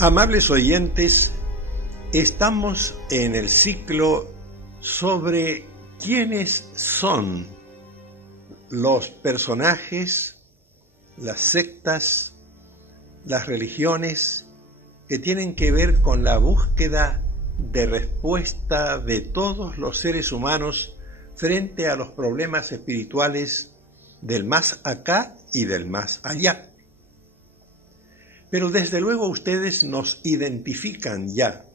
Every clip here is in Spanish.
Amables oyentes, estamos en el ciclo sobre quiénes son los personajes, las sectas, las religiones que tienen que ver con la búsqueda de respuesta de todos los seres humanos frente a los problemas espirituales del más acá y del más allá. Pero desde luego ustedes nos identifican ya,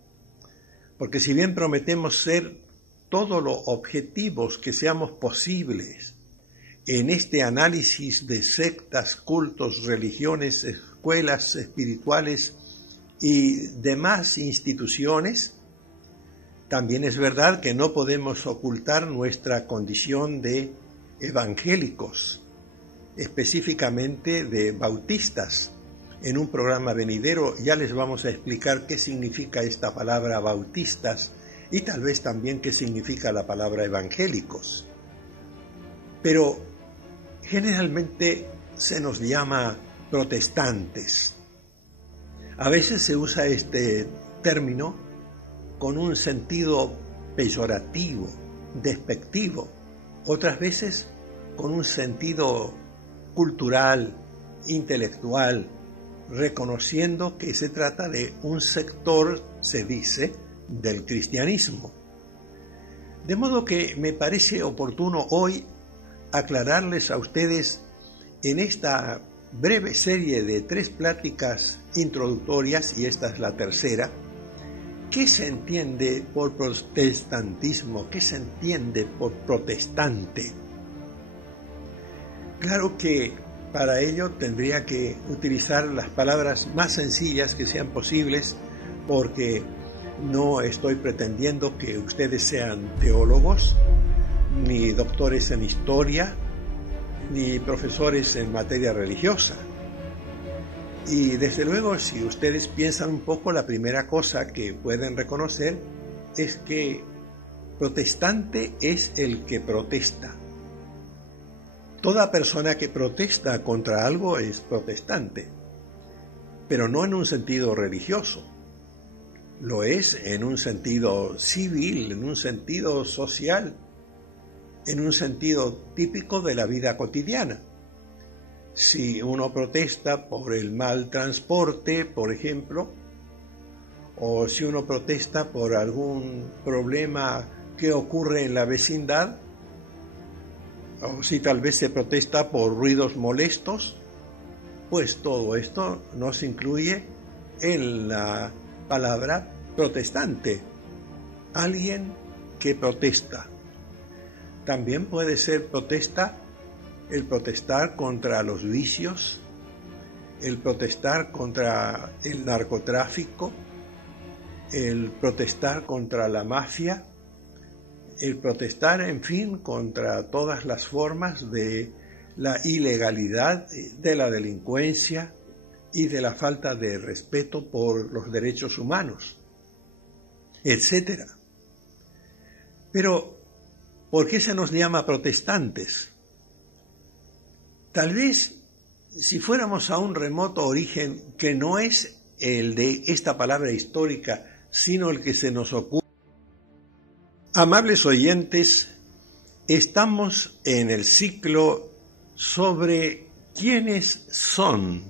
porque si bien prometemos ser todo lo objetivos que seamos posibles en este análisis de sectas, cultos, religiones, escuelas espirituales y demás instituciones, también es verdad que no podemos ocultar nuestra condición de evangélicos, específicamente de bautistas. En un programa venidero ya les vamos a explicar qué significa esta palabra bautistas y tal vez también qué significa la palabra evangélicos. Pero generalmente se nos llama protestantes. A veces se usa este término con un sentido peyorativo, despectivo, otras veces con un sentido cultural, intelectual, reconociendo que se trata de un sector, se dice, del cristianismo. De modo que me parece oportuno hoy aclararles a ustedes en esta breve serie de 3 pláticas introductorias, y esta es la tercera, ¿qué se entiende por protestantismo? ¿Qué se entiende por protestante? Claro que para ello tendría que utilizar las palabras más sencillas que sean posibles, porque no estoy pretendiendo que ustedes sean teólogos, ni doctores en historia, ni profesores en materia religiosa. Y desde luego, si ustedes piensan un poco, la primera cosa que pueden reconocer es que protestante es el que protesta. Toda persona que protesta contra algo es protestante, pero no en un sentido religioso. Lo es en un sentido civil, en un sentido social, en un sentido típico de la vida cotidiana. Si uno protesta por el mal transporte, por ejemplo, o si uno protesta por algún problema que ocurre en la vecindad, o si tal vez se protesta por ruidos molestos, pues todo esto nos incluye en la palabra protestante, alguien que protesta. También puede ser protesta el protestar contra los vicios, el protestar contra el narcotráfico, el protestar contra la mafia, el protestar, en fin, contra todas las formas de la ilegalidad, de la delincuencia y de la falta de respeto por los derechos humanos, etc. Pero, ¿por qué se nos llama protestantes? Tal vez, si fuéramos a un remoto origen que no es el de esta palabra histórica, sino el que se nos ocurre. Amables oyentes, estamos en el ciclo sobre quiénes son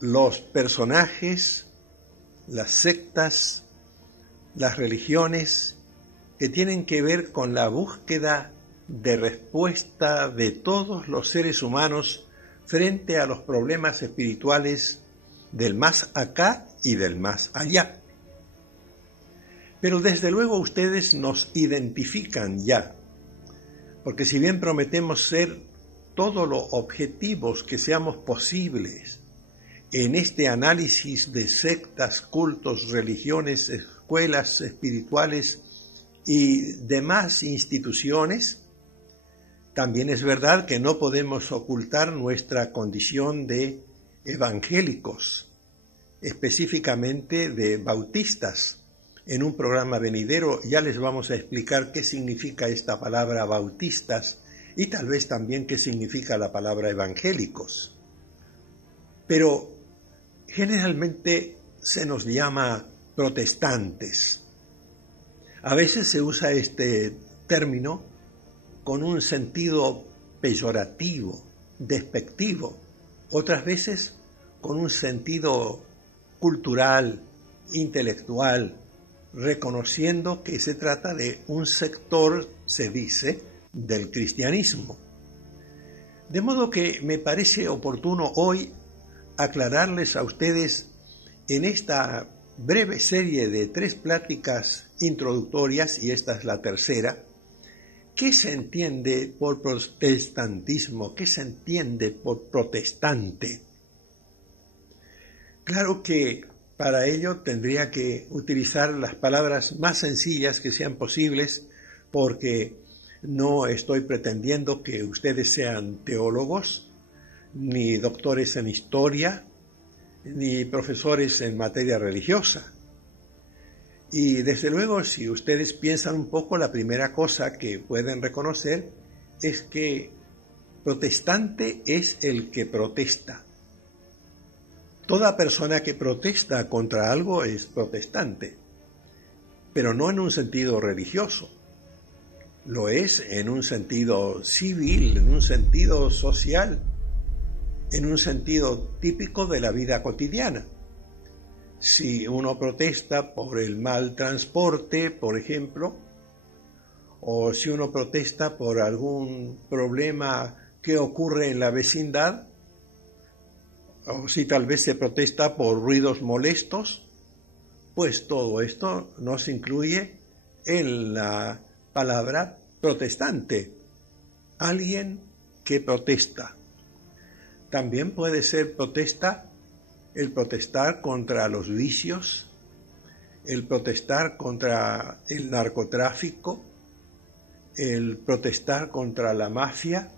los personajes, las sectas, las religiones que tienen que ver con la búsqueda de respuesta de todos los seres humanos frente a los problemas espirituales del más acá y del más allá. Pero desde luego ustedes nos identifican ya, porque si bien prometemos ser todo lo objetivos que seamos posibles en este análisis de sectas, cultos, religiones, escuelas espirituales y demás instituciones, también es verdad que no podemos ocultar nuestra condición de evangélicos, específicamente de bautistas. En un programa venidero ya les vamos a explicar qué significa esta palabra bautistas y tal vez también qué significa la palabra evangélicos. Pero generalmente se nos llama protestantes. A veces se usa este término con un sentido peyorativo, despectivo, otras veces con un sentido cultural, intelectual, reconociendo que se trata de un sector, se dice, del cristianismo. De modo que me parece oportuno hoy aclararles a ustedes en esta breve serie de 3 pláticas introductorias, y esta es la tercera, ¿qué se entiende por protestantismo? ¿Qué se entiende por protestante? Claro que para ello tendría que utilizar las palabras más sencillas que sean posibles, porque no estoy pretendiendo que ustedes sean teólogos, ni doctores en historia, ni profesores en materia religiosa. Y desde luego, si ustedes piensan un poco, la primera cosa que pueden reconocer es que protestante es el que protesta. Toda persona que protesta contra algo es protestante, pero no en un sentido religioso. Lo es en un sentido civil, en un sentido social, en un sentido típico de la vida cotidiana. Si uno protesta por el mal transporte, por ejemplo, o si uno protesta por algún problema que ocurre en la vecindad, o si tal vez se protesta por ruidos molestos, pues todo esto nos incluye en la palabra protestante, alguien que protesta. También puede ser protesta el protestar contra los vicios, el protestar contra el narcotráfico, el protestar contra la mafia,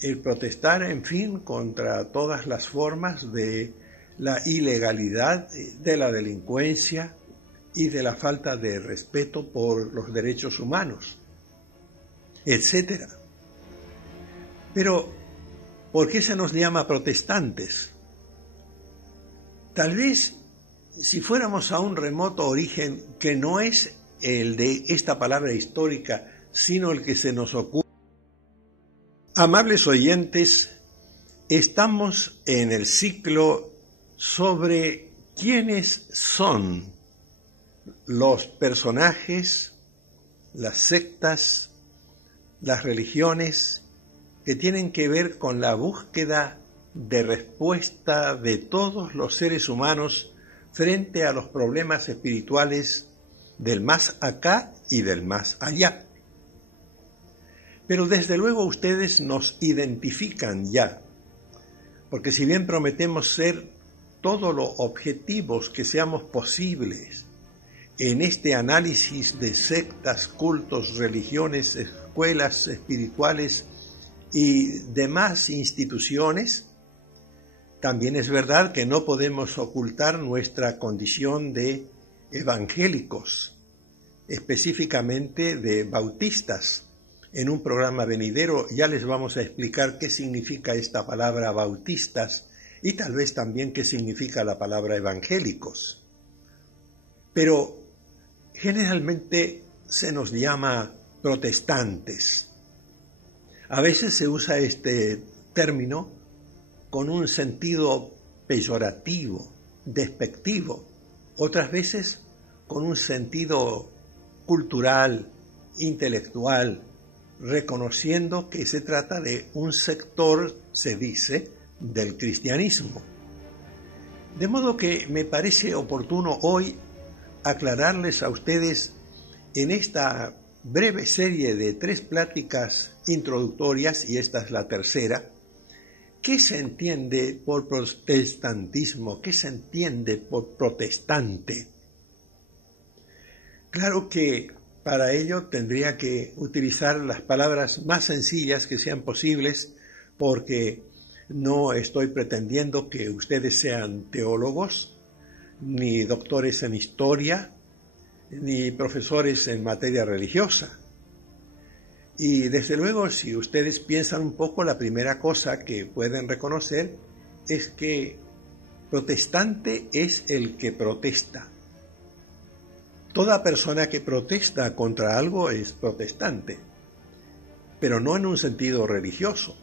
el protestar, en fin, contra todas las formas de la ilegalidad, de la delincuencia y de la falta de respeto por los derechos humanos, etc. Pero, ¿por qué se nos llama protestantes? Tal vez, si fuéramos a un remoto origen que no es el de esta palabra histórica, sino el que se nos ocurre. Amables oyentes, estamos en el ciclo sobre quiénes son los personajes, las sectas, las religiones que tienen que ver con la búsqueda de respuesta de todos los seres humanos frente a los problemas espirituales del más acá y del más allá. Pero desde luego ustedes nos identifican ya, porque si bien prometemos ser todo lo objetivos que seamos posibles en este análisis de sectas, cultos, religiones, escuelas espirituales y demás instituciones, también es verdad que no podemos ocultar nuestra condición de evangélicos, específicamente de bautistas. En un programa venidero ya les vamos a explicar qué significa esta palabra bautistas y tal vez también qué significa la palabra evangélicos. Pero generalmente se nos llama protestantes. A veces se usa este término con un sentido peyorativo, despectivo, otras veces con un sentido cultural, intelectual, reconociendo que se trata de un sector, se dice, del cristianismo. De modo que me parece oportuno hoy aclararles a ustedes en esta breve serie de 3 pláticas introductorias, y esta es la tercera, ¿qué se entiende por protestantismo? ¿Qué se entiende por protestante? Claro que para ello tendría que utilizar las palabras más sencillas que sean posibles, porque no estoy pretendiendo que ustedes sean teólogos, ni doctores en historia, ni profesores en materia religiosa. Y desde luego, si ustedes piensan un poco, la primera cosa que pueden reconocer es que Protestante es el que protesta. Toda persona que protesta contra algo es protestante, pero no en un sentido religioso.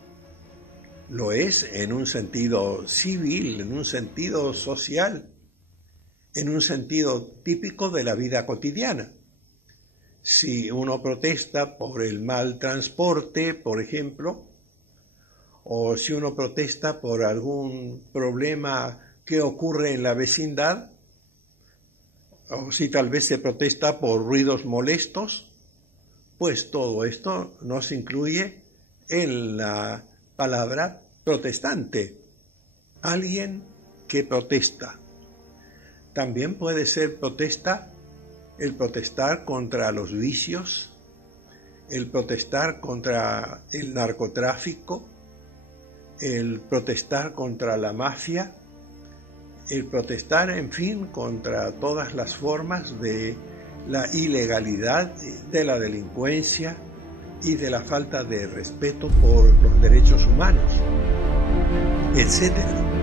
Lo es en un sentido civil, en un sentido social, en un sentido típico de la vida cotidiana. Si uno protesta por el mal transporte, por ejemplo, o si uno protesta por algún problema que ocurre en la vecindad, o si tal vez se protesta por ruidos molestos, pues todo esto nos incluye en la palabra protestante, alguien que protesta. También puede ser protesta el protestar contra los vicios, el protestar contra el narcotráfico, el protestar contra la mafia, el protestar, en fin, contra todas las formas de la ilegalidad, de la delincuencia y de la falta de respeto por los derechos humanos, etc.